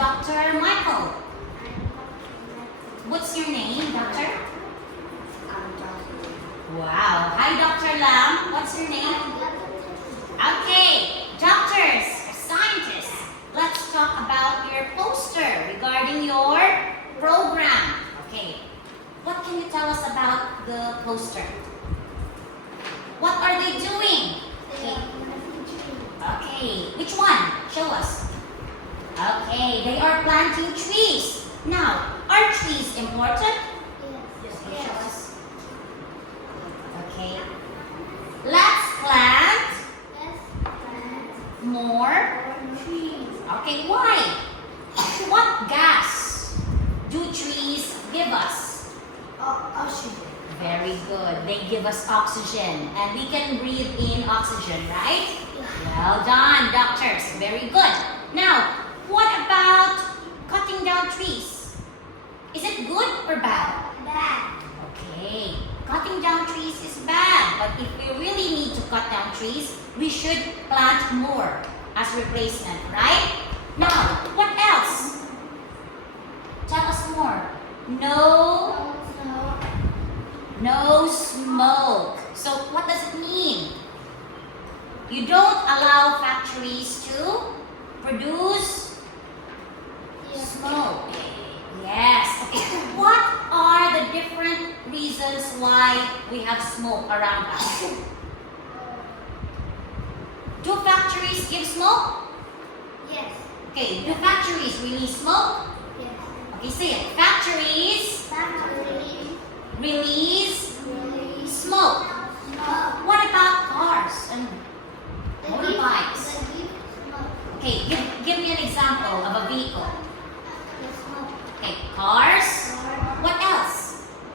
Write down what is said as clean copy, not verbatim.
Dr. Michael. What's your name, doctor? Wow. Hi, Dr. Lam. What's your name? Okay. Doctors, scientists, let's talk about your poster regarding your program. Okay. What can you tell us about the poster? What are they doing? Okay. Which one? Show us. Okay. They are planting trees. Now, are trees important? Yes. Show us. Okay. Let's plant more trees. Okay, why? What gas do trees give us? Oxygen. Very good. They give us oxygen and we can breathe in oxygen, right? Well done, doctors. Very good. Now, what about cutting down trees? Is it good or bad? Bad. Okay, cutting down trees is bad, but if we really need to cut down trees, we should plant more as replacement, right? Now, what else? Tell us more. No smoke. So what does it mean? You don't allow factories to produce smoke. Yes. Okay. What are the different reasons why we have smoke around us? Do factories give smoke? Yes. Okay. Do factories release smoke? Yes. Okay, say it. Factories release smoke. What about cars and motorbikes? Okay, give me an example of a vehicle. Okay, cars.